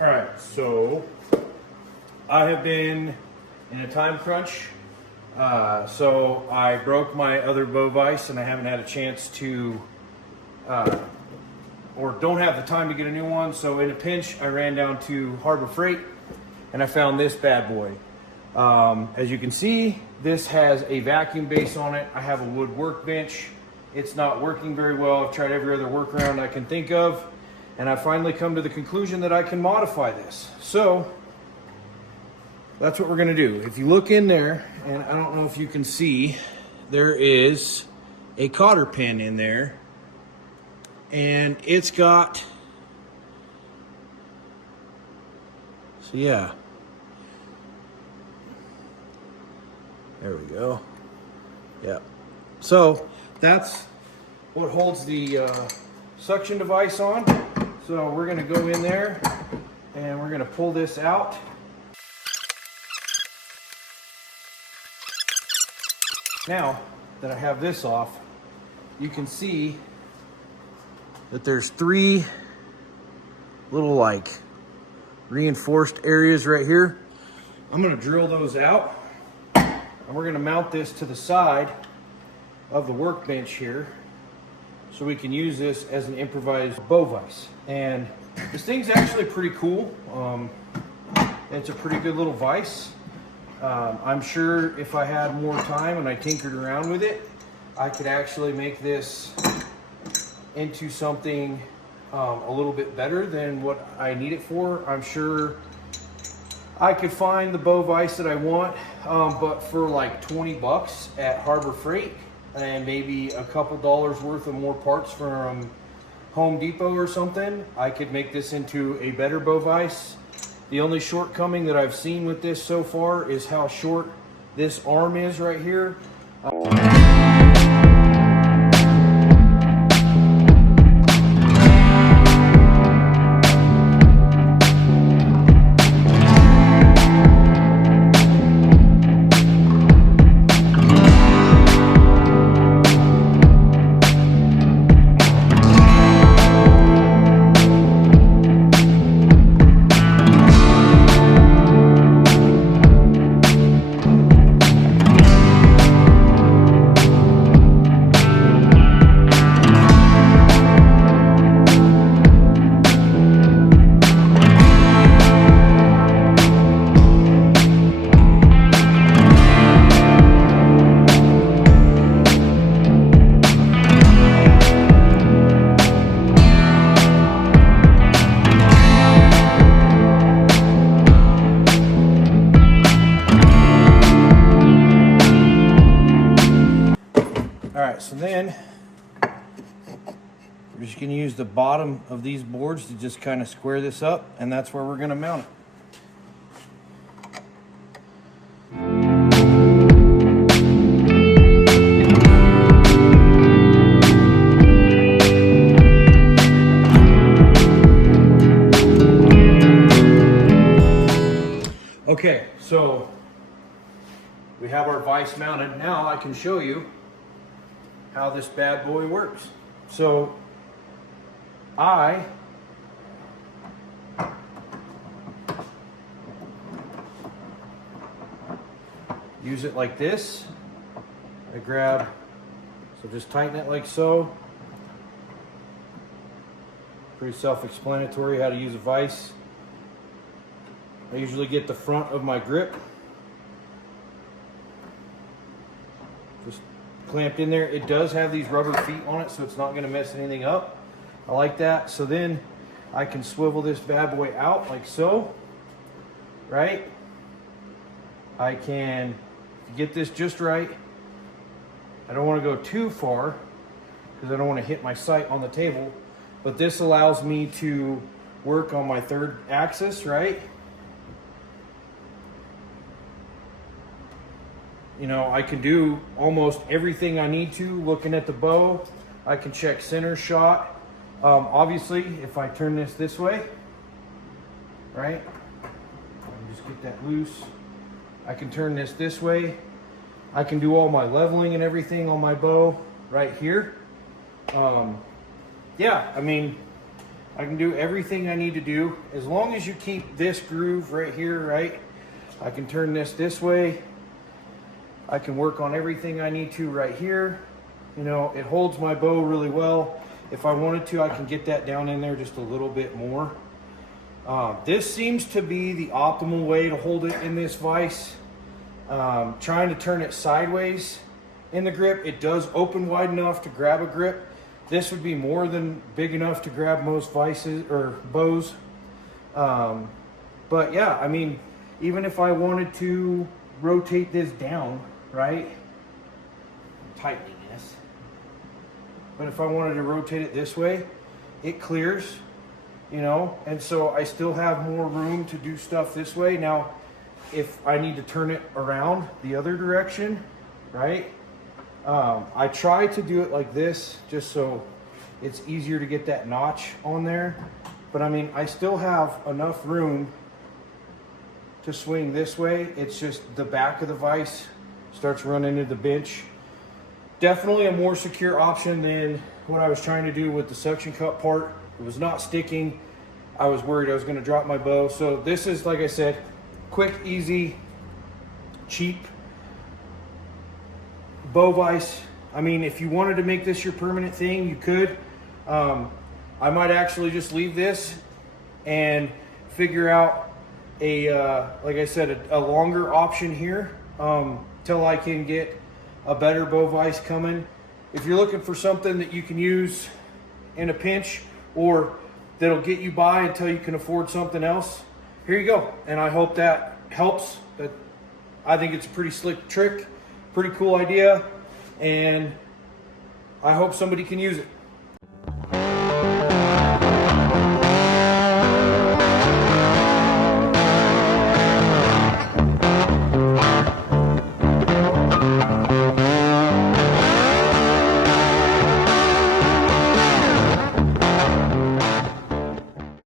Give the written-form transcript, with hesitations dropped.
Alright, so I have been in a time crunch. So I broke my other bow vise and I haven't had a chance to, or don't have the time to get a new one. So in a pinch, I ran down to Harbor Freight and I found this bad boy. As you can see, this has a vacuum base on it. I have a wood workbench. It's not working very well. I've tried every other workaround I can think of, and I finally come to the conclusion that I can modify this. So that's what we're gonna do. If you look in there, and I don't know if you can see, there is a cotter pin in there, and it's got, so yeah, there we go. Yeah. So that's what holds the suction device on. So we're gonna go in there and we're gonna pull this out. Now that I have this off, you can see that there's three little like reinforced areas right here. I'm gonna drill those out. And we're gonna mount this to the side of the workbench here so we can use this as an improvised bow vise. And this thing's actually pretty cool. It's a pretty good little vise. I'm sure if I had more time and I tinkered around with it, I could actually make this into something a little bit better than what I need it for. I'm sure I could find the bow vise that I want, but for like 20 bucks at Harbor Freight and maybe a couple dollars worth of more parts from Home Depot or something, I could make this into a better bow vise. The only shortcoming that I've seen with this so far is how short this arm is right here. So then we're just going to use the bottom of these boards to just kind of square this up, and that's where we're going to mount it. Okay, so we have our vise mounted. Now I can show you how this bad boy works. So I use it like this. I grab, so just tighten it like so. Pretty self-explanatory how to use a vise. I usually get the front of my grip just clamped in there. It does have these rubber feet on it, so it's not going to mess anything up. I like that. So then I can swivel this bad boy out like so, right? I can get this just right. I don't want to go too far because I don't want to hit my sight on the table, but this allows me to work on my third axis, right? You know, I can do almost everything I need to looking at the bow. I can check center shot. Obviously, if I turn this way, right? Just get that loose. I can turn this way I can do all my leveling and everything on my bow right here. Yeah, I mean, I can do everything I need to do as long as you keep this groove right here, right? I can turn this way. I can work on everything I need to right here. You know, it holds my bow really well. If I wanted to, I can get that down in there just a little bit more. This seems to be the optimal way to hold it in this vise. Trying to turn it sideways in the grip, it does open wide enough to grab a grip. This would be more than big enough to grab most vices or bows. But yeah, I mean, even if I wanted to rotate this down, right? I'm tightening this. But if I wanted to rotate it this way, it clears, you know, and so I still have more room to do stuff this way. Now, if I need to turn it around the other direction, right? I try to do it like this just so it's easier to get that notch on there. But I mean, I still have enough room to swing this way. It's just the back of the vise starts running into the bench. Definitely a more secure option than what I was trying to do with the suction cup part. It was not sticking. I was worried I was gonna drop my bow. So this is, like I said, quick, easy, cheap bow vise. I mean, if you wanted to make this your permanent thing, you could. I might actually just leave this and figure out a, like I said, a longer option here till I can get a better bow vise coming. If you're looking for something that you can use in a pinch or that'll get you by until you can afford something else, here you go. And I hope that helps. That I think it's a pretty slick trick, pretty cool idea, and I hope somebody can use it.